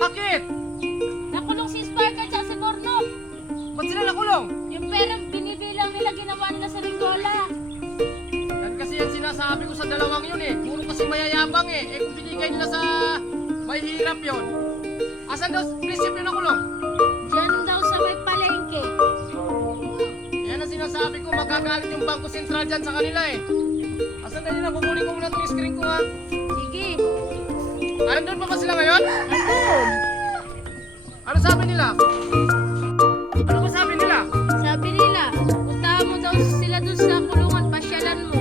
Bakit? Nakulong si Sparker at si Bornok. Ba't sila nakulong? Yung perang binibilang nila ginawa nila sa Rigola. Yan kasi yan sinasabi ko sa dalawang yun eh. Puro kasi mayayabang eh. Eh kung binigay nila sa may hirap yun. Asan daw prinsipyo nakulong? Diyan daw sa may palengke. Yan ang sinasabi ko, magagalit yung Bangko Sentral dyan sa kanila eh. Asan na nila? Kukunin ko muna itong screen ko ha. Sige. Nandun pa ba sila ngayon? Andun. Ano sabi nila? Ano ba sabi nila? Sabi nila, puntahan mo daw sila dun sa kulungan, pasyalan mo.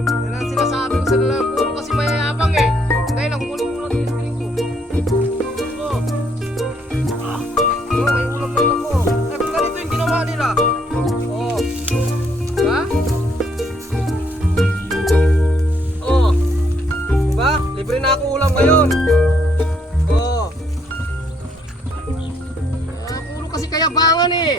Yan ang sinasabi ko sa dalawang puro kasi mayayabang eh. Dahil lang, kukunin ko muna itong screen ko. Oh. Oh, may ulam na ako. Eh kung ganito yung ginawa nila. Oh. Diba? Oh. Diba? Libre na ako ulam ngayon. Oh. Puro kasi kayabangan eh.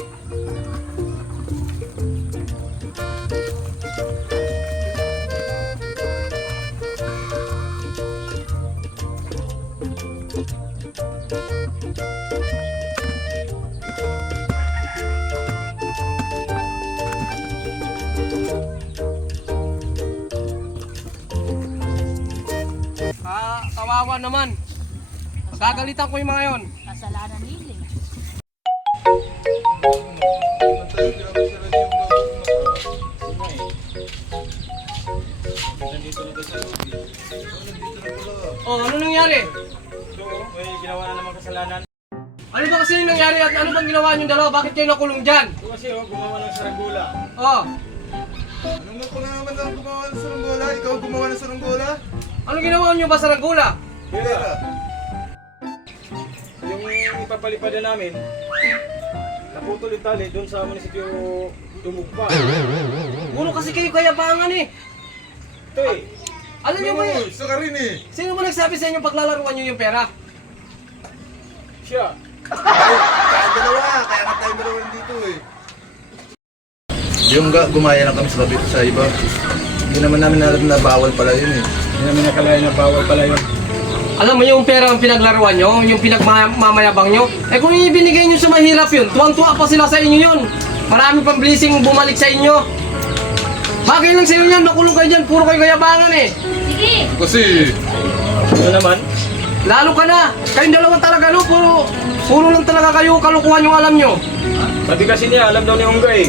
Kawawa naman. Gagalitan ko yung mga yon. Kasalanan nila. Oh, ano nangyari? So, may ginawa na naman kasalanan. Ano ba kasi yung nangyari at ano bang ginawa niyong dalawa? Bakit kayo nakulong dyan? So kasi gumawa ng saranggola. Oh, Anong nga ko na naman ang gumawa ng saranggola? Ikaw gumawa ng saranggola? ano ginawa niyo ba sa Ranggola? Pera. Yung ipapalipad na namin, naputol yung tali doon sa munisipyo Dumugpa. Puro kasi kayo kayabangan eh. Ito eh, Alam niyo ba Ano, eh? isa ka rin eh. Sino ba nagsabi sa inyo paglalaruan niyo yung pera? siya. Kaya dalawa, kaya nga tayo dalawa dito eh. Yung gumaya lang kami sa labi sa iba. Hindi naman namin alam na bawal pala yun eh. Hindi namin nakalayan na bawal pala yun. Alam mo yung pera ang pinaglaruan nyo, yung pinagmamayabang nyo, eh kung ibinigay nyo sa mahirap yun, tuwang-tuwa pa sila sa inyo yun. Marami pang blessing bumalik sa inyo. Bagay lang sa inyo yan, nakulong kayo dyan, puro kayo kayabangan eh. Sige. Kasi, Ano naman? Lalo ka na, kayong dalawa talaga no, puro lang talaga kayo kalukuhan yung alam nyo. Sabi kasi niya, alam daw ni Ongga eh.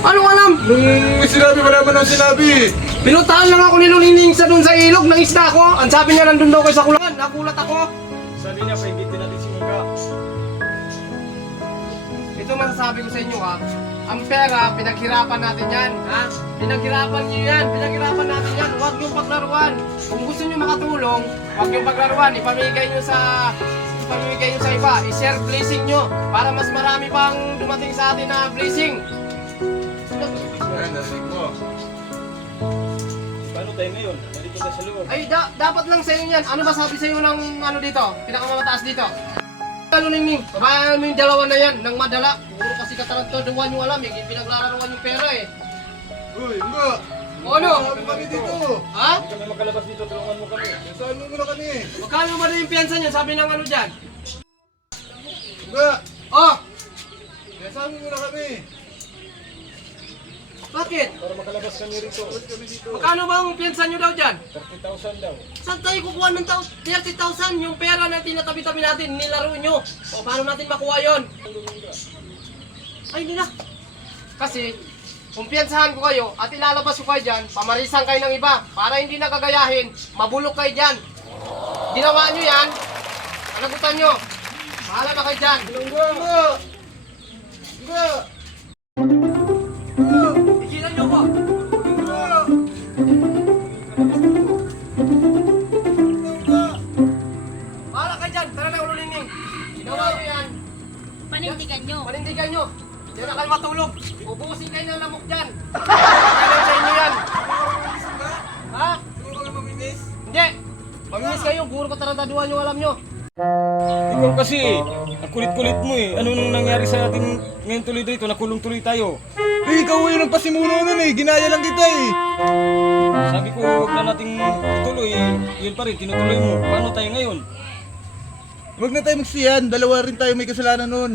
Anong alam? nung sinabi mo naman ang sinabi. Pinuntahan lang ako ni Lulining sa dun sa ilog ng isda ko. Ang sabi niya nandun daw kayo sa kulungan, nakulat ako. Sabi niya, paingitin natin si Ongga. Ito masasabi ko sa inyo ha, ang pera, pinaghirapan natin yan, ha? Pinaghirapan niyo yan, pinaghirapan natin yan, huwag niyong paglaruan. Kung gusto niyo makatulong, huwag niyong paglaruan, ipamigay niyo sa iba, i-share blessing niyo, para mas marami pang dumating sa atin na blessing. Ayan, narinig mo. Paano tayo ngayon? Nandito na sa loob. Ay, dapat lang sa inyo yan. Ano ba sabi sa inyo ng ano dito? Pinakamataas dito? Ano Ming? Babayaan mo yung dalawa na yan, nang madala. Puro kasi katarantoduan yung alam, yung pinaglararuan yung pera eh. Uy, enggak. O ano? Ano kami dito? Ha? Hindi kami makalabas dito, tulungan mo kami. Saan mo muna kami? Magkano ba na yung piyansa niya? Sabi ng ano dyan? Enggak. Oh! Saan mo muna kami? Bakit? Para makalabas kami rito. Kami dito. Magkano ba ang piyansa niyo daw dyan? 30,000 daw. Saan tayo kukuha ng 30,000? Yung pera na tinatabi-tabi natin, nilaro nyo. O paano natin makuha yon? Ay, hindi na. Kasi, kung piyansahan ko kayo at ilalabas ko kayo dyan, pamarisan kayo ng iba para hindi nakagayahin, mabulok kayo dyan. Ginawa nyo yan, panagutan nyo. Bahala na kayo dyan. Enggak. Enggak. Igilan nyo ko. Bahala kayo dyan. Tara na, Ulolining. Ginawa nyo yan. Panindigan nyo. Panindigan nyo. Diyan na kayo matulog. Ubusin kayo ng lamok dyan. Kailan sa inyo yan. Ha? Hindi mo kami maminis? Hindi. Maminis kayo. Puro katarantaduhan yung alam nyo. Ikaw kasi, ang kulit-kulit mo eh. Ano nang nangyari sa atin ngayon tuloy dito? Nakulong tuloy tayo. Eh, ikaw yung nagpasimuno nun eh. Ginaya lang kita eh. Sabi ko, huwag na nating ituloy eh. Yun pa rin, tinutuloy mo. Paano tayo ngayon? Huwag na tayo magsiyan. Dalawa rin tayo may kasalanan nun.